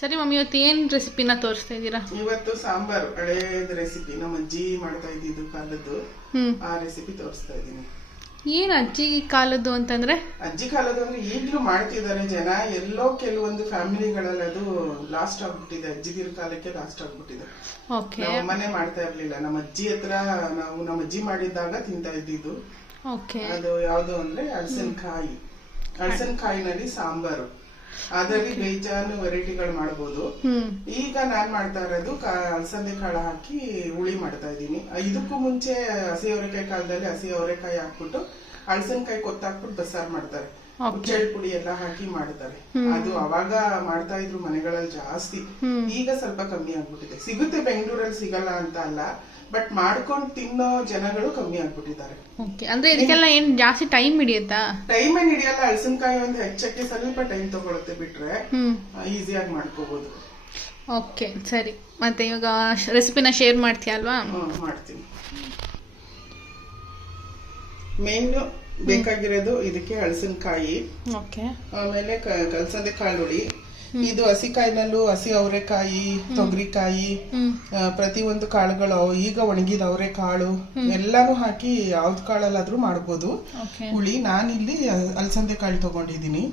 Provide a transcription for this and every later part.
ಸರಿ ಮಮ್ಮಿ, ಇವತ್ತು ಏನು ರೆಸಿಪಿನ ತೋರಿಸ್ತಾ ಇದ್ದೀರಾ? ಇವತ್ತು ಸಾಂಬಾರು, ಹಳೇದ ರೆಸಿಪಿ, ನಮ್ಮ ಅಜ್ಜಿ ಮಾಡ್ತಾ ಇದ್ದಿದ್ದು ಕಾಲದ್ದು. ಆ ರೆಸಿಪಿ ತೋರಿಸ್ತಾ ಇದ್ದೀನಿ. ಏನು ಅಜ್ಜಿ ಕಾಲದ್ದು ಅಂತಂದ್ರೆ? ಅಜ್ಜಿ ಕಾಲದ್ದು ಅಂದ್ರೆ ಈಗಲೂ ಮಾಡ್ತಿದ್ದಾರೆ ಜನ. ಎಲ್ಲೋ ಕೆಲವೊಂದು ಫ್ಯಾಮಿಲಿಗಳಲ್ಲಿ ಅದು ಲಾಸ್ಟ್ ಆಗ್ಬಿಟ್ಟಿದೆ, ಅಜ್ಜಿದಿರ ಕಾಲಕ್ಕೆ ಲಾಸ್ಟ್ ಆಗ್ಬಿಟ್ಟಿದೆ. ನಮ್ಮನೆ ಮಾಡ್ತಾ ಇರ್ಲಿಲ್ಲ. ನಮ್ಮ ಅಜ್ಜಿ ಹತ್ರ ನಾವು ನಮ್ಮ ಅಜ್ಜಿ ಮಾಡಿದ್ದಾಗ ತಿಂತಾ ಇದ್ದಿದ್ದು. ಅದು ಯಾವ್ದು ಅಂದ್ರೆ ಹಲಸಿನಕಾಯಿನಲ್ಲಿ ಸಾಂಬಾರು. ಅದರಲ್ಲಿ ಬೇಜಾನು ವೆರೈಟಿಗಳು ಮಾಡಬಹುದು. ಈಗ ನಾನ್ ಮಾಡ್ತಾ ಇರೋದು ಅಲಸಂದೆ ಕಾಳು ಹಾಕಿ ಹುಳಿ ಮಾಡ್ತಾ ಇದ್ದೀನಿ. ಇದಕ್ಕೂ ಮುಂಚೆ ಹಸಿ ಅವರೆಕಾಯಿ ಕಾಲದಲ್ಲಿ ಹಸಿ ಅವರೆಕಾಯಿ ಹಾಕ್ಬಿಟ್ಟು ಹಲಸಿನಕಾಯಿ ಕೊತ್ತಾಕ್ಬಿಟ್ಟು ಬಸ್ಸಾರು ಮಾಡ್ತಾರೆ. ಹುಚ್ಚೆಳ್ ಪುಡಿ ಎಲ್ಲ ಹಾಕಿ ಮಾಡ್ತಾರೆ. ಅದು ಅವಾಗ ಮಾಡ್ತಾ ಇದ್ರು ಮನೆಗಳಲ್ಲಿ ಜಾಸ್ತಿ. ಈಗ ಸ್ವಲ್ಪ ಕಮ್ಮಿ ಆಗ್ಬಿಟ್ಟಿದೆ. ಸಿಗುತ್ತೆ, ಬೆಂಗಳೂರಲ್ಲಿ ಸಿಗಲ್ಲ ಅಂತ ಅಲ್ಲ, ಬಟ್ ಮಾಡ್ಕೊಂಡು ತಿನ್ನೋ ಜನಗಳು ಕಮ್ಮಿ ಆಗ್ಬಿಟ್ಟಿದ್ದಾರೆ. ಅಂದ್ರೆ ಇದಕ್ಕೆಲ್ಲ ಏನ್ ಜಾಸ್ತಿ ಟೈಮ್ ಹಿಡಿಯುತ್ತಾ? ಟೈಮ್ ಏನ್ ಹಿಡಿಯಲ್ಲ. ಹಲಸಿನಕಾಯಿ ಒಂದು ಹೆಚ್ಚಕ್ಕೆ ಸ್ವಲ್ಪ ಟೈಮ್ ತಗೊಳುತ್ತೆ, ಬಿಟ್ರೆ ಈಸಿಯಾಗಿ ಮಾಡ್ಕೋಬಹುದು. ಓಕೆ, ಸರಿ. ಮತ್ತೆ ಇವಾಗ ರೆಸಿಪಿನ ಶೇರ್ ಮಾಡ್ತೀಯ ಅಲ್ವಾ? ಮಾಡ್ತೀನಿ. ಮೇನ್ ಬೇಕಾಗಿರೋದು ಇದಕ್ಕೆ ಹಲಸಿನಕಾಯಿ, ಆಮೇಲೆ ಅಲಸಂದೆ ಕಾಳುಳಿ. ಇದು ಹಸಿ ಕಾಯಿನಲ್ಲೂ ಹಸಿ ಅವರೆಕಾಯಿ, ತೊಗರಿಕಾಯಿ, ಪ್ರತಿಯೊಂದು ಕಾಳುಗಳು, ಈಗ ಒಣಗಿದ ಅವರೆಕಾಳು ಎಲ್ಲಾನು ಹಾಕಿ ಯಾವ್ದು ಕಾಳಲ್ಲಾದ್ರೂ ಮಾಡ್ಬೋದು ಹುಳಿ. ನಾನಿಲ್ಲಿ ಅಲಸಂದೆ ಕಾಳು ತಗೊಂಡಿದ್ದೀನಿ.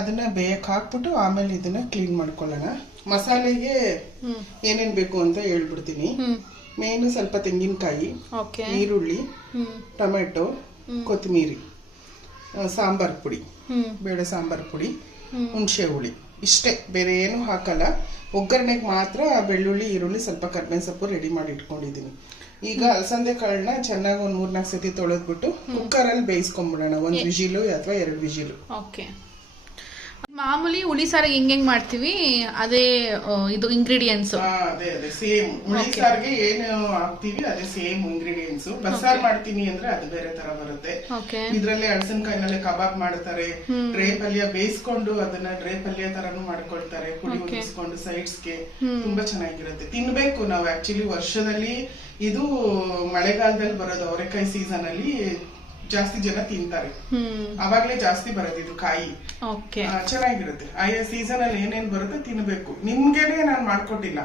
ಅದನ್ನ ಬೇಯಕ್ ಹಾಕ್ಬಿಟ್ಟು ಆಮೇಲೆ ಇದನ್ನ ಕ್ಲೀನ್ ಮಾಡ್ಕೊಳ್ಳೋಣ. ಮಸಾಲೆಗೆ ಏನೇನ್ ಬೇಕು ಅಂತ ಹೇಳ್ಬಿಡ್ತೀನಿ. ಮೇನ್ ಸ್ವಲ್ಪ ತೆಂಗಿನಕಾಯಿ, ಈರುಳ್ಳಿ, ಟೊಮೆಟೊ, ಕೊತ್ತಂಬರಿ, ಸಾಂಬಾರ್ ಪುಡಿ, ಬೇಳೆ ಸಾಂಬಾರ್ ಪುಡಿ, ಹುಣಸೆ ಹುಳಿ, ಇಷ್ಟೇ. ಬೇರೆ ಏನು ಹಾಕಲ್ಲ. ಒಗ್ಗರಣೆಗೆ ಮಾತ್ರ ಬೆಳ್ಳುಳ್ಳಿ, ಈರುಳ್ಳಿ, ಸ್ವಲ್ಪ ಕರ್ಬೇವಿನ ಸೊಪ್ಪು ರೆಡಿ ಮಾಡಿ ಇಟ್ಕೊಂಡಿದ್ದೀನಿ. ಈಗ ಅಲಸಂದೆ ಕಾಳನ್ನ ಚೆನ್ನಾಗಿ ಒಂದ್ 3-4 ಸತಿ ತೊಳೆದ್ಬಿಟ್ಟು ಕುಕ್ಕರಲ್ಲಿ ಬೇಯಿಸ್ಕೊಂಡ್ಬಿಡೋಣ. 1 ವಿಜಿಲು ಅಥವಾ 2 ವಿಜಿಲು. ಮಾಮೂಲಿ ಹುಳಿ ಸಾರಿಗೆ ಹೆಂಗ್ ಮಾಡ್ತೀವಿ ಅದೇ ಇದು ಇಂಗ್ರೀಡಿಯೆಂಟ್ಸ್? ಅದೇ ಸೇಮ್. ಹುಳಿ ಸಾರಿಗೆ ಏನು ಹಾಕ್ತಿವಿ ಅದೇ ಸೇಮ್ ಇಂಗ್ರೀಡಿಯೆಂಟ್ಸ್. ಬಸ್ಸಾರ್ ಮಾಡ್ತೀನಿ ಅಂದ್ರೆ ಅದು ಬೇರೆ ತರ ಬರುತ್ತೆ. ಇದ್ರಲ್ಲಿ ಹಲಸಿನಕಾಯಿನಲ್ಲೇ ಕಬಾಬ್ ಮಾಡ್ತಾರೆ. ಡ್ರೈ ಪಲ್ಯ ಬೇಯಿಸ್ಕೊಂಡು ಅದನ್ನ ಡ್ರೈ ಪಲ್ಯ ತರನು ಮಾಡ್ಕೊಳ್ತಾರೆ, ಪುಡಿ ಉದಿಸ್ಕೊಂಡು ಸೈಡ್ಸ್ಗೆ. ತುಂಬಾ ಚೆನ್ನಾಗಿರುತ್ತೆ, ತಿನ್ಬೇಕು. ನಾವು ಆಕ್ಚುಲಿ ವರ್ಷದಲ್ಲಿ ಇದು ಮಳೆಗಾಲದಲ್ಲಿ ಬರೋದು, ಅವರೆಕಾಯಿ ಸೀಸನ್ ಅಲ್ಲಿ ಜಾಸ್ತಿ ಜನ ತಿಂತಾರೆ. ಅವಾಗ್ಲೇ ಜಾಸ್ತಿ ಬರೋದು ಇದು ಕಾಯಿ. ಚೆನ್ನಾಗಿರುತ್ತೆ. ಆಯಾ ಸೀಸನ್ ಅಲ್ಲಿ ಏನೇನ್ ಬರುತ್ತೆ ತಿನ್ಬೇಕು. ನಿಮ್ಗೆನೆ ನಾನ್ ಮಾಡ್ಕೊಟ್ಟಿಲ್ಲ,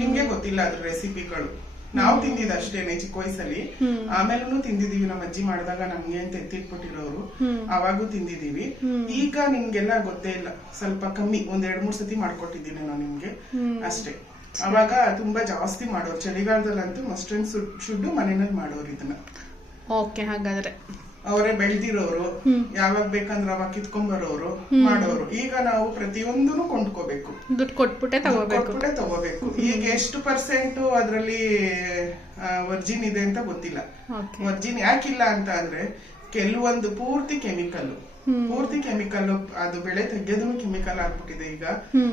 ನಿಮ್ಗೆ ಗೊತ್ತಿಲ್ಲ ಅದ್ರ ರೆಸಿಪಿಗಳು. ನಾವು ತಿಂದಿದ್ದು ಅಷ್ಟೇನೆ ಚಿಕ್ಕ ವಯಸ್ಸಲ್ಲಿ. ಆಮೇಲೂ ತಿಂದಿದೀವಿ, ನಮ್ಮ ಅಜ್ಜಿ ಮಾಡಿದಾಗ ನಮ್ಗೆ ಅಂತ ಎತ್ತಿಟ್ಬಿಟ್ಟಿರೋರು, ಅವಾಗೂ ತಿಂದಿದೀವಿ. ಈಗ ನಿಮ್ಗೆಲ್ಲ ಗೊತ್ತೇ ಇಲ್ಲ, ಸ್ವಲ್ಪ ಕಮ್ಮಿ. 1-2-3 ಸತಿ ಮಾಡ್ಕೊಟ್ಟಿದ್ದೀನಿ ನಾನು ನಿಮ್ಗೆ ಅಷ್ಟೇ. ಅವಾಗ ತುಂಬಾ ಜಾಸ್ತಿ ಮಾಡೋರು. ಚಳಿಗಾಲದಲ್ಲಂತೂ ಮಸ್ಟ್ ಅಂಡ್ ಶುಡ್ ಮನೆಯಲ್ಲಿ ಮಾಡೋರು ಇದನ್ನ. ಹಾಗಾದ್ರೆ ಅವರೇ ಬೆಳ್ದಿರೋರು, ಯಾವಾಗ ಬೇಕಂದ್ರೆ ಅವಾಗ ಕಿತ್ಕೊಂಡ್ ಬರೋರು, ಮಾಡೋರು. ಈಗ ನಾವು ಪ್ರತಿಯೊಂದನ್ನು ಕೊಂಡ್ಕೋಬೇಕು, ದುಡ್ಡು ಕೊಟ್ಬಿಟ್ಟೆ ತಗೋಬೇಕು. ಈಗ ಎಷ್ಟು ಪರ್ಸೆಂಟ್ ಅದ್ರಲ್ಲಿ ವರ್ಜಿನ್ ಇದೆ ಅಂತ ಗೊತ್ತಿಲ್ಲ. ವರ್ಜಿನ್ ಯಾಕಿಲ್ಲ ಅಂತ ಅಂದ್ರೆ ಕೆಲವೊಂದು ಪೂರ್ತಿ ಕೆಮಿಕಲ್, ಅದು ಬೆಳೆ ತೆಗೆಯೋದನ್ನು ಕೆಮಿಕಲ್ ಆಗ್ಬಿಟ್ಟಿದೆ ಈಗ.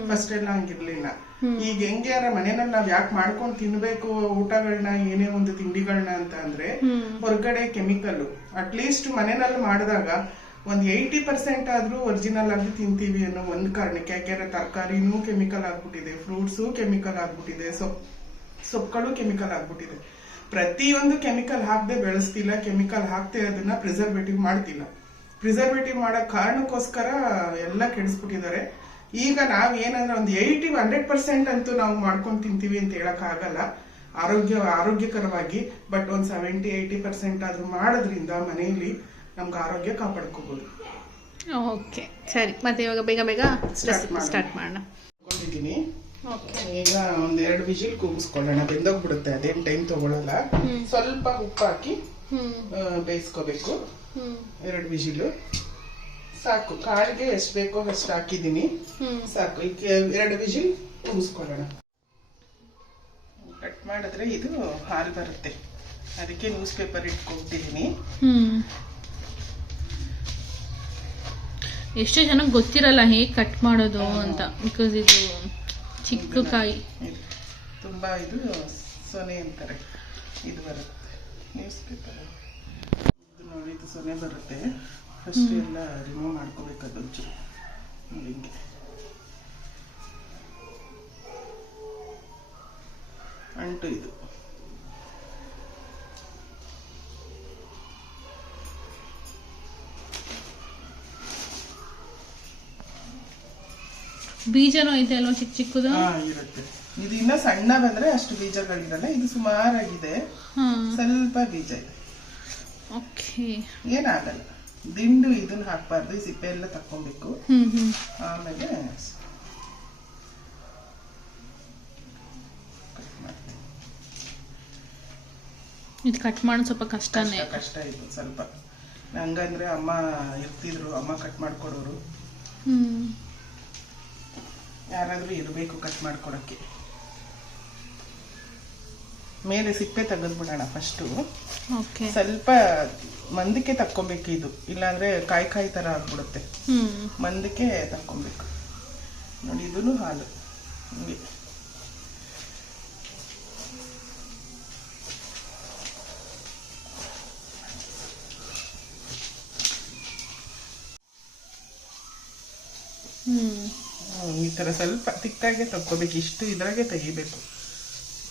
ಫಸ್ಟ್ ಎಲ್ಲ ಹಂಗಿರ್ಲಿಲ್ಲ. ಈಗ ಹೆಂಗೆ ಅಂದ್ರೆ ಮನೆಯಲ್ಲಿ ನಾವ್ ಯಾಕೆ ಮಾಡ್ಕೊಂಡು ತಿನ್ಬೇಕು ಊಟಗಳನ್ನ, ಏನೇ ಒಂದು ತಿಂಡಿಗಳನ್ನ ಅಂತ ಅಂದ್ರೆ ಹೊರಗಡೆ ಕೆಮಿಕಲ್. ಅಟ್ಲೀಸ್ಟ್ ಮನೆಯಲ್ಲಿ ಮಾಡಿದಾಗ ಒಂದ್ 80% ಆದ್ರೂ ಒರಿಜಿನಲ್ ಆಗಿ ತಿಂತೀವಿ ಅನ್ನೋ ಒಂದ್ ಕಾರಣಕ್ಕೆ. ಯಾಕೆಂದ್ರೆ ತರಕಾರಿನೂ ಕೆಮಿಕಲ್ ಆಗ್ಬಿಟ್ಟಿದೆ, ಫ್ರೂಟ್ಸು ಕೆಮಿಕಲ್ ಆಗ್ಬಿಟ್ಟಿದೆ, ಸೊಪ್ಪುಗಳು ಕೆಮಿಕಲ್ ಆಗ್ಬಿಟ್ಟಿದೆ. ಪ್ರತಿಯೊಂದು ಕೆಮಿಕಲ್ ಹಾಕದೆ ಬೆಳೆಸ್ತಿಲ್ಲ, ಕೆಮಿಕಲ್ ಹಾಕ್ತೆ ಅದನ್ನ ಪ್ರಿಸರ್ವೇಟಿವ್ ಮಾಡ್ತಿಲ್ಲ. ಪ್ರಿಸರ್ವೇಟಿವ್ ಮಾಡೋ ಕಾರಣಕ್ಕೋಸ್ಕರ ಎಲ್ಲ ಕೆಡಿಸ್ಬಿಟ್ಟಿದ್ದಾರೆ. ಈಗ ನಾವ್ ಏನಂದ್ರೆ ಒಂದು 80-100% ಅಂತೂ ನಾವು ಮಾಡ್ಕೊಂಡು ತಿಂತೀವಿ ಅಂತ ಹೇಳಕ್ ಆಗಲ್ಲ ಆರೋಗ್ಯಕರವಾಗಿ. ಬಟ್ ಒಂದ್ 70-80% ಆದ್ರೂ ಮಾಡೋದ್ರಿಂದ ಮನೆಯಲ್ಲಿ ನಮ್ಗೆ ಆರೋಗ್ಯ ಕಾಪಾಡ್ಕೋಬಹುದು. ಓಕೆ, ಸರಿ. ಮತ್ತೆ ಇವಾಗ ಬೇಗ ಸ್ಟಾರ್ಟ್ ಮಾಡೋಣ. ಈಗ 1-2 ವಿಜಿಲ್ ಕೂಗಿಸ್ಕೊಳ್ಳೋಣ, ಬೆಂದೋಗ್ಬಿಡುತ್ತೆ, ಅದೇನ್ ಟೈಮ್ ತಗೊಳಲ್ಲ. ಸ್ವಲ್ಪ ಉಪ್ಪು ಹಾಕಿ ಬೇಯಿಸ್ಕೋಬೇಕು. 2 ವಿಜಿಲು ಸಾಕು. ಕಾಳಿಗೆ ಎಷ್ಟು ಬೇಕೋ ಅಷ್ಟು ಹಾಕಿದ್ದೀನಿ, ಸಾಕು. ಈಗ 2 ವಿಜಿಲ್ ಕೂಗಿಸ್ಕೊಳ್ಳೋಣ. ಕಟ್ ಮಾಡಿದ್ರೆ ಇದು ಹಾಲು ಬರುತ್ತೆ, ಅದಕ್ಕೆ ನ್ಯೂಸ್ ಪೇಪರ್ ಇಟ್ಕೊಳ್ತಿದ್ದೀನಿ. ಎಷ್ಟೋ ಜನಕ್ಕೆ ಗೊತ್ತಿರಲ್ಲ ಹೇಗೆ ಕಟ್ ಮಾಡೋದು ಅಂತ, ಬಿಕಾಸ್ ಇದು ಚಿಕ್ಕ ಕಾಯಿ. ತುಂಬಾ ಇದು ಸೊನೆ ಅಂತಾರೆ, ಇದು ಬರುತ್ತೆ ನ್ಯೂಸ್ ಪೇಪರ್. ಇದು ನೋಡಿ, ಇದು ಸೊನೆ ಬರುತ್ತೆ. ಫಸ್ಟ್ ಎಲ್ಲ ರಿಮೂವ್ ಮಾಡ್ಕೋಬೇಕು ಒಂಚೂರು. ಹಿಂಗೆ ಅಂಟು ಇದು. ಬೀಜನೂ ಐತೆ ಅಲ್ವಾ ಚಿಕ್ಕ ಚಿಕ್ಕದು? ಇರುತ್ತೆ. ಇದು ಇನ್ನ ಸಣ್ಣ ಬಂದ್ರೆ ಅಷ್ಟು ಬೀಜಗಳಿರಲ್ಲ. ಇದು ಸುಮಾರಾಗಿದೆ, ಸ್ವಲ್ಪ ಬೀಜ ಇದೆ. ಓಕೆ, ಏನಾಗಲ್ಲ. ದಿಂಡು ಇದನ್ನ ಹಾಕ್ಬಾರ್ದು, ಸಿಪ್ಪೆ ಎಲ್ಲ ತಕ್ಕೊಬೇಕು. ಆಮೇಲೆ ಇದು ಕಟ್ ಮಾಡೋದು ಸ್ವಲ್ಪ ಕಷ್ಟನೇ. ಕಷ್ಟ ಇತ್ತು ಸ್ವಲ್ಪ. ಹಂಗಂದ್ರೆ ಅಮ್ಮ ಇರ್ತಿದ್ರು, ಅಮ್ಮ ಕಟ್ ಮಾಡ್ಕೊಡೋರು. ಯಾರಾದ್ರೂ ಇರ್ಬೇಕು ಕಟ್ ಮಾಡ್ಕೊಡಕ್ಕೆ. ಮೇಲೆ ಸಿಪ್ಪೆ ತೆಗೆದ್ಬಿಡೋಣ ಫಸ್ಟು. ಸ್ವಲ್ಪ ಮಂದಕ್ಕೆ ತಕ್ಕೊಬೇಕು ಇದು, ಇಲ್ಲಾಂದ್ರೆ ಕಾಯಿ ಕಾಯಿ ತರ ಆಗ್ಬಿಡುತ್ತೆ. ಮಂದಕ್ಕೆ ತಕ್ಕೊಬೇಕು. ನೋಡಿ, ಇದನ್ನು ಹಾಲು ಹಿಂಗೆ. ಈ ತರ ಸ್ವಲ್ಪ ತಿಕ್ಕಾಗೆ ತಕ್ಕೋಬೇಕು. ಇಷ್ಟು ಇದ್ರಾಗೆ ತೆಗಿಬೇಕು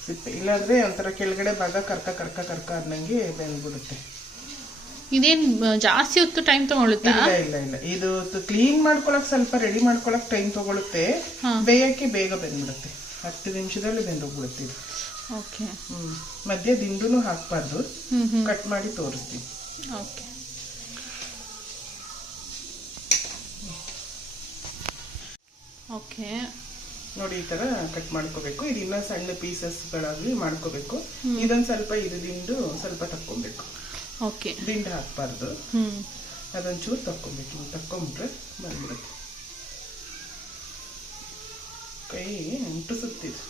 ಸಿಪ್ಪೆ, ಇಲ್ಲಾಂದ್ರೆ ಒಂಥರ ಕೆಳಗಡೆ ಭಾಗ ಕರ್ಕ ಅನ್ನಂಗೆ ಬೆಂದ್ಬಿಡುತ್ತೆ. ಇದೇನ್ ಜಾಸ್ತಿ ಹೊತ್ತು ಟೈಮ್ ತಗೊಳುತ್ತಾ? ಇಲ್ಲ, ಇದು ಕ್ಲೀನ್ ಮಾಡ್ಕೊಳಕ್ ಸ್ವಲ್ಪ ರೆಡಿ ಮಾಡ್ಕೊಳಕ್ ಟೈಮ್ ತಗೊಳುತ್ತೆ. ಬೇಯಕ್ಕೆ ಬೇಗ ಬೆಂದ್ಬಿಡುತ್ತೆ. 10 ನಿಮಿಷದಲ್ಲಿ ಬೆಂದೋಗ್ಬಿಡುತ್ತೆ ಇದು. ಓಕೆ. ಮಧ್ಯೆ ದಿಂಡುನು ಹಾಕ್ಬಾರ್ದು. ಕಟ್ ಮಾಡಿ ತೋರಿಸ್ತೀನಿ. ಓಕೆ. ಓಕೆ, ನೋಡಿ ಈ ತರ ಕಟ್ ಮಾಡ್ಕೋಬೇಕು. ಇದು ಇನ್ನ ಸಣ್ಣ ಪೀಸಸ್ ಗಳಾಗಿ ಮಾಡ್ಕೋಬೇಕು. ಇದೊಂದ್ ಸ್ವಲ್ಪ ಇದು ದಿಂಡು ಸ್ವಲ್ಪ ತಕ್ಕೊಬೇಕು. ಓಕೆ. ದಿಂಡು ಹಾಕ್ಬಾರ್ದು, ಅದೊಂಚೂರು ತಕ್ಕೊಬೇಕು. ತಕ್ಕೊಂಬಿಟ್ರೆ ಬಂದ್ಬಿಡುತ್ತೆ. ಕೈ ಅಂಟಿಸುತ್ತಿದೆ.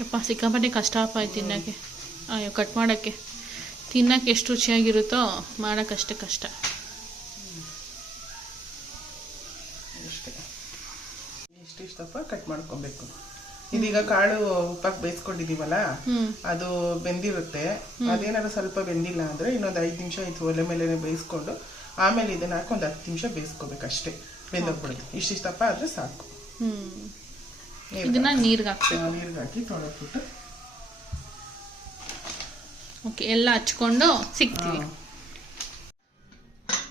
ಯಪ್ಪ, ಸಿಕ್ಕಾಪಟ್ಟೆ ಕಷ್ಟ ಆಯ್ತು ತಿನ್ನಕ್ಕೆ. ಅಯ್ಯೋ, ಕಟ್ ಮಾಡಕ್ಕೆ. ತಿನ್ನಕ್ಕೆ ಎಷ್ಟು ರುಚಿಯಾಗಿರುತ್ತೋ ಮಾಡೋಕ್ಕಷ್ಟೇ ಕಷ್ಟ. ಇಷ್ಟಪ್ಪ ಕಟ್ ಮಾಡ್ಕೊಬೇಕು. ಇದೀಗ ಕಾಳು ಉಪ್ಪಾಕ್ ಬೇಯಿಸ್ಕೊಂಡಿದೀವಲ್ಲ, ಅದು ಬೆಂದಿರುತ್ತೆ. ಅದೇನಾದ್ರು ಸ್ವಲ್ಪ ಬೆಂದಿಲ್ಲ ಅಂದ್ರೆ ಇನ್ನೊಂದು 5 ನಿಮಿಷ ಇದು ಒಲೆ ಮೇಲೆ ಬೇಯಿಸ್ಕೊಂಡು ಆಮೇಲೆ ಇದನ್ನ ಹಾಕಿ ಒಂದು 10 ನಿಮಿಷ ಬೇಯಿಸ್ಕೋಬೇಕು ಅಷ್ಟೇ. ಬೆಂದೋಗ್ಬಿಡುತ್ತೆ. ಇಷ್ಟಿಷ್ಟಪ್ಪ ಆದ್ರೆ ಸಾಕು. ಇದನ್ನ ನೀರ್ಗೆ ಹಾಕಿ ತೊಳೆದ್ಬಿಟ್ಟು ಓಕೆ, ಎಲ್ಲ ಹಚ್ಕೊಂಡು ಸಿಗ್ತೀವಿ.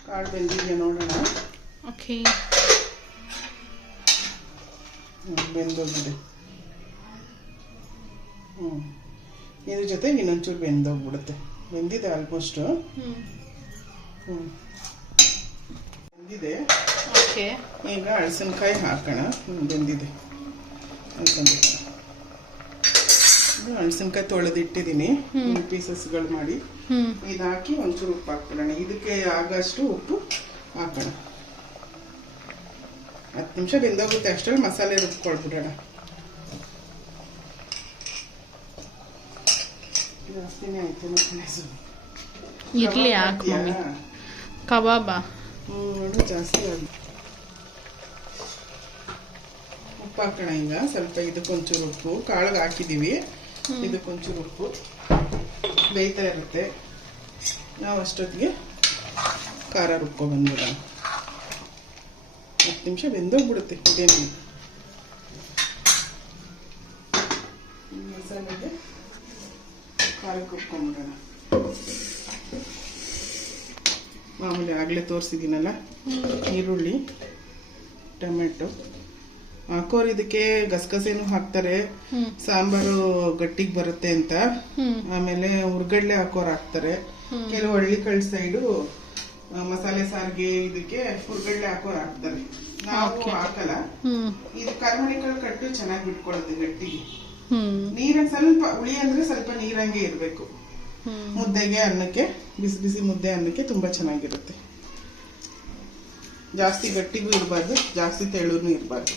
ಕಾಳು ಬೆಂದಿದೆಯಾ ನೋಡೋಣ. ಓಕೆ, ಬೆಂದೋಗಿದೆ. ಇದ್ರ ಜೊತೆಗೆ ಇನ್ನೊಂಚೂರು ಬೆಂದೋಗ್ಬಿಡುತ್ತೆ. ಬೆಂದಿದೆ ಆಲ್ಮೋಸ್ಟ್. ಬೆಂದಿದೆ. ಓಕೆ, ಈಗ ಹಳಸಿನಕಾಯಿ ಹಾಕೋಣ. ಬೆಂದಿದೆ. ಹಳಸಿನಕಾಯಿ ತೊಳೆದಿಟ್ಟಿದ್ದೀನಿ ಪೀಸಸ್ಗಳು ಮಾಡಿ. ಇದು ಹಾಕಿ ಒಂಚೂರು ಉಪ್ಪು ಹಾಕ್ಬಿಡೋಣ. ಇದಕ್ಕೆ ಆಗಷ್ಟು ಉಪ್ಪು ಹಾಕೋಣ. 10 ನಿಮಿಷ ಬೆಂದೋಗುತ್ತೆ. ಅಷ್ಟರಲ್ಲಿ ಮಸಾಲೆ ರುಬ್ಕೊಳ್ಬಿಡೋಣ. ಜಾಸ್ತಿನೇ ಆಯ್ತು ಇರ್ಲಿ. ಕಬಾಬ ನೋಡು, ಜಾಸ್ತಿ ಆಗಿ ಉಪ್ಪು ಹಾಕೋಣ. ಈಗ ಸ್ವಲ್ಪ ಇದಕ್ಕೊಂಚೂರು ಉಪ್ಪು, ಕಾಳಿಗೆ ಹಾಕಿದೀವಿ. ಇದಕ್ಕೊಂಚೂರು ಉಪ್ಪು. ಬೇಯ್ತಾ ಇರುತ್ತೆ. ನಾವು ಅಷ್ಟೊತ್ತಿಗೆ ಖಾರ ರುಬ್ಕೊಂಡು ಬಂದ್ಬಿಡೋಣ. 10 ನಿಮಿಷ ಬೆಂದೋಗ್ಬಿಡುತ್ತೆ. ಇದೇನು ಮಸಾಲೆಗೆ ಖಾರಕ್ಕೆ ರುಬ್ಕೊಂಡ್ಬಿಡೋಣ. ಮಾಮೂಲಿ ಆಗಲೇ ತೋರಿಸಿದ್ದೀನಲ್ಲ, ಈರುಳ್ಳಿ, ಟೊಮೆಟೊ ಹಾಕೋರು. ಇದಕ್ಕೆ ಗಸಗಸೆನೂ ಹಾಕ್ತಾರೆ, ಸಾಂಬಾರು ಗಟ್ಟಿಗೆ ಬರುತ್ತೆ ಅಂತ. ಆಮೇಲೆ ಹುರ್ಗಡ್ಲೆ ಹಾಕೋರು ಹಾಕ್ತಾರೆ. ಕೆಲವು ಹಳ್ಳಿಕಳ್ ಸೈಡು ಮಸಾಲೆ ಸಾರಿಗೆ ಇದಕ್ಕೆ ಹುರ್ಗಡ್ಲೆ ಹಾಕೋರು ಹಾಕ್ತಾರೆ. ನಾವು ಹಾಕಲ್ಲ. ಇದು ಕರಿಮಣಿಕಾಳು ಕಟ್ಟು ಚೆನ್ನಾಗಿ ಬಿಟ್ಕೊಳುತ್ತೆ ಗಟ್ಟಿಗೆ. ನೀರನ್ನ ಸ್ವಲ್ಪ ಹುಳಿ ಅಂದ್ರೆ ಸ್ವಲ್ಪ ನೀರಂಗೆ ಇರ್ಬೇಕು. ಮುದ್ದೆಗೆ, ಅನ್ನಕ್ಕೆ, ಬಿಸಿ ಬಿಸಿ ಮುದ್ದೆ ಅನ್ನಕ್ಕೆ ತುಂಬಾ ಚೆನ್ನಾಗಿರುತ್ತೆ. ಜಾಸ್ತಿ ಗಟ್ಟಿಗೂ ಇರಬಾರ್ದು, ಜಾಸ್ತಿ ತೆಳುನೂ ಇರಬಾರ್ದು.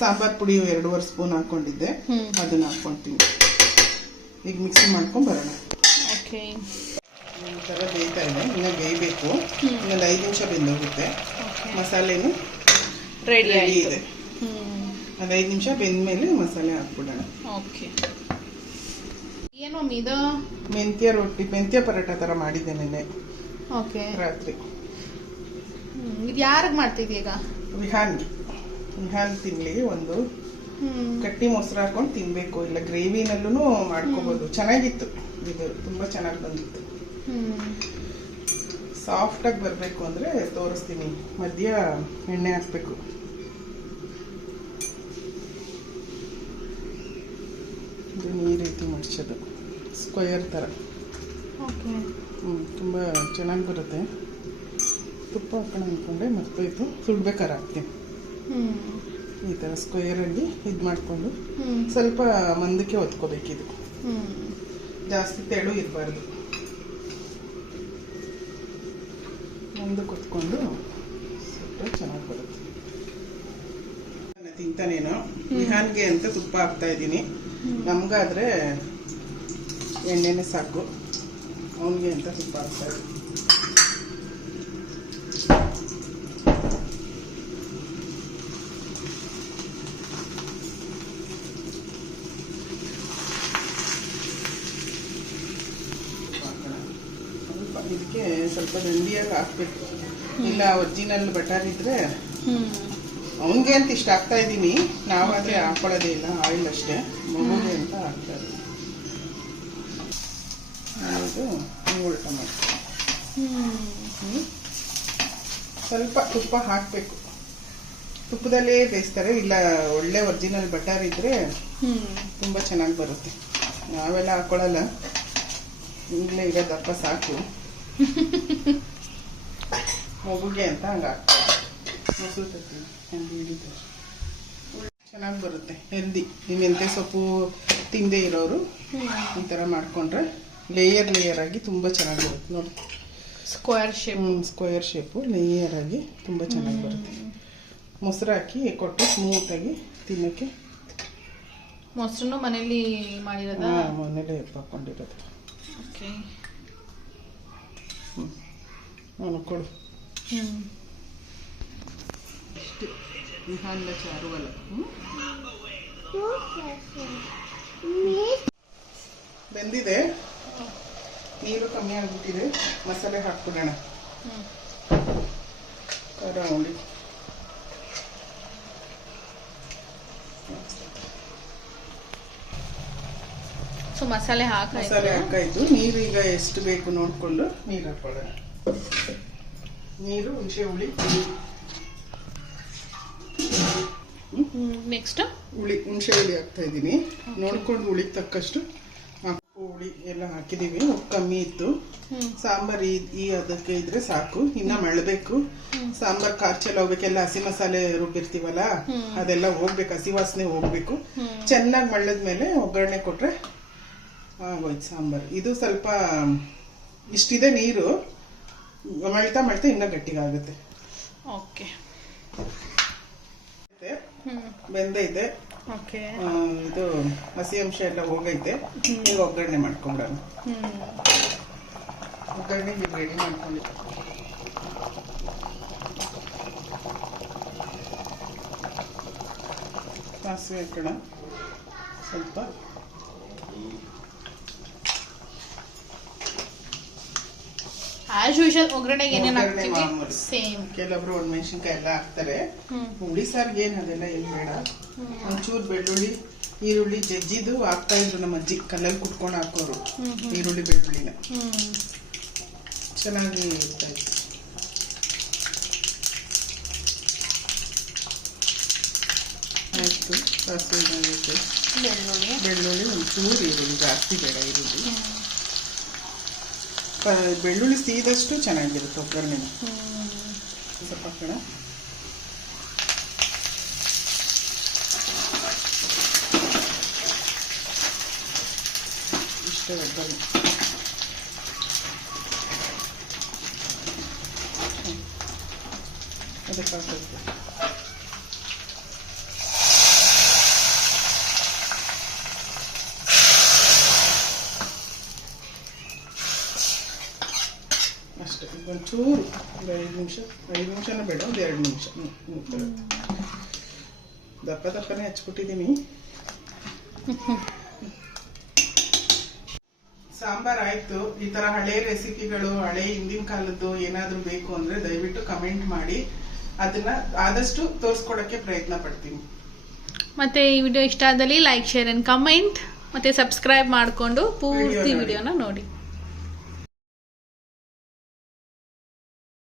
ಸಾಂಬಾರ್ ಪುಡಿ 2.5 ಸ್ಪೂನ್ ಹಾಕೊಂಡಿದ್ದೆ, ಅದನ್ನ ಹಾಕೊಂತೀನಿ. ಈಗ ಮಿಕ್ಸಿ ಮಾಡ್ಕೊಂಡ್ ಬರೋಣ. ಈ ತರ ಬೇಯ್ತಾ ಇದೆ. ಇನ್ನ ಬೇಯಬೇಕು. ಇನ್ನೊಂದು 5 ನಿಮಿಷ ಬೆಂದೋಗುತ್ತೆ. ಮಸಾಲೆನು ರೆಡಿ ಇದೆ. ಒಂದು 5 ನಿಮಿಷ ಬೆಂದ್ಮೇಲೆ ಮಸಾಲೆ ಹಾಕ್ಬಿಡೋಣ. ಏನು ಇದು? ಮೆಂತ್ಯ ರೊಟ್ಟಿ, ಮೆಂತ್ಯ ಪರೋಟ ತರ ಮಾಡಿದ್ದೆ ನೆನ್ನೆ ರಾತ್ರಿ. ಇದು ಯಾರಿಗೆ ಮಾಡ್ತಿದ್ಯ ಈಗ? ವಿಹಾನ್ ತಿನ್ಲಿ. ಒಂದು ಗಟ್ಟಿ ಮೊಸರು ಹಾಕೊಂಡು ತಿನ್ಬೇಕು, ಇಲ್ಲ ಗ್ರೇವಿನಲ್ಲೂ ಮಾಡ್ಕೋಬಹುದು. ಚೆನ್ನಾಗಿತ್ತು ಇದು, ತುಂಬಾ ಚೆನ್ನಾಗಿ ಬಂದಿತ್ತು. ಸಾಫ್ಟಾಗಿ ಬರಬೇಕು ಅಂದರೆ ತೋರಿಸ್ತೀನಿ. ಮಧ್ಯ ಎಣ್ಣೆ ಹಾಕಬೇಕು. ಇದು ಈ ರೀತಿ ಮಡ್ಚೋದು ಸ್ಕ್ವಯರ್ ಥರ. ಓಕೆ. ತುಂಬ ಚೆನ್ನಾಗಿ ಬರುತ್ತೆ. ತುಪ್ಪ ಹಾಕೋಣ ಅಂದ್ಕೊಂಡೆ ಮರ್ತೋಯ್ತು. ಸುಡ್ಬೇಕಾರೆ ಹಾಕ್ತೀನಿ. ಈ ಥರ ಸ್ಕ್ವಯರಲ್ಲಿ ಇದು ಮಾಡಿಕೊಂಡು ಸ್ವಲ್ಪ ಮಂದಕ್ಕೆ ಹೊತ್ಕೋಬೇಕಿದು. ಜಾಸ್ತಿ ತೆಳು ಇರಬಾರ್ದು. ಮುಂದಕ್ಕೆ ಹೊತ್ಕೊಂಡು ಸ್ವಲ್ಪ ಚೆನ್ನಾಗಿ ಬರುತ್ತೆ. ತಿಂತಾನೇನು ವಿಹಾನ್ಗೆ ಅಂತ ತುಪ್ಪ ಹಾಕ್ತಾ ಇದ್ದೀನಿ. ನಮ್ಗಾದ್ರೆ ಎಣ್ಣೆನೇ ಸಾಕು. ಅವನಿಗೆ ಅಂತ ತುಪ್ಪ ಹಾಕ್ತಾ ಇದ್ದೀನಿ. ಇದಕ್ಕೆ ಸ್ವಲ್ಪ ದಂಡಿಯಾಗಿ ಹಾಕ್ಬೇಕು. ಇಲ್ಲ ಒರಿಜಿನಲ್ ಬಟರ್ ಇದ್ರೆ ಅವನಿಗೆ ಅಂತ ಇಷ್ಟ ಹಾಕ್ತಾ ಇದ್ದೀನಿ. ನಾವಾದ್ರೆ ಹಾಕೊಳ್ಳೋದೇ ಇಲ್ಲ, ಆಯಿಲ್ ಅಷ್ಟೇ. ಮಗುಗೆ ಅಂತ ಹಾಕ್ತಾ ಇದ್ದೀನಿ. ಇದು ಉಲ್ಟ ಮಾಡ್ತೀನಿ. ಸ್ವಲ್ಪ ತುಪ್ಪ ಹಾಕಬೇಕು. ತುಪ್ಪದಲ್ಲೇ ಬೇಯಿಸ್ತಾರೆ. ಇಲ್ಲ ಒಳ್ಳೆ ಒರಿಜಿನಲ್ ಬಟರ್ ಇದ್ರೆ ತುಂಬ ಚೆನ್ನಾಗಿ ಬರುತ್ತೆ. ನಾವೆಲ್ಲ ಹಾಕೊಳ್ಳಲ್ಲ. ಈಗಲೇ ಇರೋ ದಪ್ಪ ಸಾಕು. ಮಗುಗೆ ಅಂತ ಹಂಗೆ ಹಾಕ್ತಾರೆ. ಮೊಸರು ತತ್ತಿ ಚೆನ್ನಾಗಿ ಬರುತ್ತೆ. ಹೆಲ್ದಿ. ನೀವು ಮೆಂತ್ಯ ಸೊಪ್ಪು ತಿಂದೇ ಇರೋರು ಈ ಥರ ಮಾಡಿಕೊಂಡ್ರೆ ಲೇಯರ್ ಆಗಿ ತುಂಬ ಚೆನ್ನಾಗಿರುತ್ತೆ ನೋಡಿ. ಸ್ಕ್ವೇರ್ ಶೇಪು ಲೇಯರ್ ಆಗಿ ತುಂಬ ಚೆನ್ನಾಗಿ ಬರುತ್ತೆ. ಮೊಸರು ಹಾಕಿ ಕೊಟ್ಟು ಸ್ಮೂತಾಗಿ ತಿನ್ನೋಕ್ಕೆ. ಮೊಸರನ್ನು ಮನೇಲಿ ಮಾಡಿರೋದು? ಮನೇಲಿ ಹಾಕೊಂಡಿರೋದು. ಓಕೆ. ನಾನು ಕೊಡು. ವಿಹಾನ್ಲ ಚಾರುವಲ್ಲ. ಬೆಂದಿದೆ. ನೀರು ಕಮ್ಮಿ ಆಗಿಬಿಟ್ಟಿದೆ. ಮಸಾಲೆ ಹಾಕ್ಬಿಡೋಣ. ಖಾರ ಹುಳಿ ಮಸಾಲೆ ಹಾಕಾಯ್ತು. ನೀರು ಈಗ ಎಷ್ಟು ಬೇಕು ನೋಡ್ಕೊಂಡು ನೀರು ಹಾಕೊಳ್ಳೋಣ. ನೀರು, ಹುಣಸೆ ಹುಳಿ, ನೆಕ್ಸ್ಟ್ ಹುಣಸೆ ಹುಳಿ ಹಾಕ್ತಾ ಇದ್ದೀನಿ. ನೋಡ್ಕೊಂಡು ಹುಳಿಗೆ ತಕ್ಕಷ್ಟು ಹುಳಿ ಎಲ್ಲ ಹಾಕಿದೀವಿ. ಉಪ್ಪು ಕಮ್ಮಿ ಇತ್ತು. ಸಾಂಬಾರ್ ಈ ಅದಕ್ಕೆ ಇದ್ರೆ ಸಾಕು. ಇನ್ನ ಮಳಬೇಕು. ಸಾಂಬಾರ್ ಖಾರ ಚೆಲ್ಲ ಹೋಗ್ಬೇಕೆಲ್ಲ. ಹಸಿ ಮಸಾಲೆ ರುಬ್ಬಿರ್ತೀವಲ್ಲ ಅದೆಲ್ಲ ಹೋಗ್ಬೇಕು. ಹಸಿ ವಾಸನೆ ಹೋಗ್ಬೇಕು. ಚೆನ್ನಾಗಿ ಮಳ್ಳದ್ಮೇಲೆ ಒಗ್ಗರಣೆ ಕೊಟ್ರೆ ಆಗೋಯ್ತು ಸಾಂಬಾರು. ಇದು ಸ್ವಲ್ಪ ಇಷ್ಟಿದೆ ನೀರು. ಮಳ್ತಾ ಇನ್ನೂ ಗಟ್ಟಿಗಾಗುತ್ತೆ. ಓಕೆ. ಬೆಂದೈತೆ. ಓಕೆ. ಇದು ಹಸಿ ಅಂಶ ಎಲ್ಲ ಹೋಗೈತೆ. ಈಗ ಒಗ್ಗರಣೆ ಮಾಡ್ಕೊಂಡಾಗ ಒಗ್ಗರಣೆಗೆ ರೆಡಿ ಮಾಡ್ಕೊಂಡಿದ್ದೆ. ಸಾಸಿವೆ ಹಾಕೋಣ ಸ್ವಲ್ಪ. ಆಸ್ ಯೂಶುವಲ್ ಒಗ್ಗರಣೆಗೆ ಏನೇನು ಹಾಕ್ತೀವಿ ಸೇಮ್. ಕೆಲವೊಬ್ರು ಒಣಮೆಣಸಿನ್ಕಾಯಿ ಎಲ್ಲ ಹಾಕ್ತಾರೆ. ಹುಳಿ ಸಾರಿಗೆ ಏನು ಅದೆಲ್ಲ ಏನು ಬೇಡ. ಒಂಚೂರು ಬೆಳ್ಳುಳ್ಳಿ, ಈರುಳ್ಳಿ ಜಜ್ಜಿದು ಹಾಕ್ತಾ ಇದ್ರು ನಮ್ಮ ಅಜ್ಜಿ. ಕಲ್ಲಲ್ಲಿ ಕುಟ್ಕೊಂಡು ಹಾಕೋರು ಈರುಳ್ಳಿ ಬೆಳ್ಳುಳ್ಳಿನ. ಚೆನ್ನಾಗಿ ಇರ್ತಾ ಇತ್ತು. ಆಯಿತು. ಸಾಸಿವೆ ಬೆಳ್ಳುಳ್ಳಿ ಒಂಚೂರು ಈರುಳ್ಳಿ, ಜಾಸ್ತಿ ಬೇಡ ಈರುಳ್ಳಿ. ಬೆಳ್ಳುಳ್ಳಿ ಸೀದಷ್ಟು ಚೆನ್ನಾಗಿರುತ್ತೆ ಒಗ್ಗರಣೆ. ಸ್ವಲ್ಪ ಹಾಕೋಣ. ಇಷ್ಟೇ ಒಗ್ಗರಣೆ. ಅದಕ್ಕೆ ಹಾಕಬೇಕು. ಅಷ್ಟೇ. ಒಂಚೂರು ಒಂದು 5 ನಿಮಿಷನೂ ಬೇಡ, ಒಂದು 2 ನಿಮಿಷ. ದಪ್ಪನೇ ಹಚ್ಬಿಟ್ಟಿದ್ದೀನಿ. ಸಾಂಬಾರ್ ಆಯ್ತು. ಈ ತರ ಹಳೆ ರೆಸಿಪಿಗಳು, ಹಳೆ ಹಿಂದಿನ ಕಾಲದ್ದು ಏನಾದ್ರೂ ಬೇಕು ಅಂದ್ರೆ ದಯವಿಟ್ಟು ಕಮೆಂಟ್ ಮಾಡಿ. ಅದನ್ನ ಆದಷ್ಟು ತೋರಿಸ್ಕೊಡಕ್ಕೆ ಪ್ರಯತ್ನ ಪಡ್ತೀನಿ. ಮತ್ತೆ ಈ ವಿಡಿಯೋ ಇಷ್ಟ ಆದಲ್ಲಿ ಲೈಕ್, ಶೇರ್ ಅಂಡ್ ಕಮೆಂಟ್ ಮತ್ತೆ ಸಬ್ಸ್ಕ್ರೈಬ್ ಮಾಡಿಕೊಂಡು ಪೂರ್ತಿ ವಿಡಿಯೋನ ನೋಡಿ.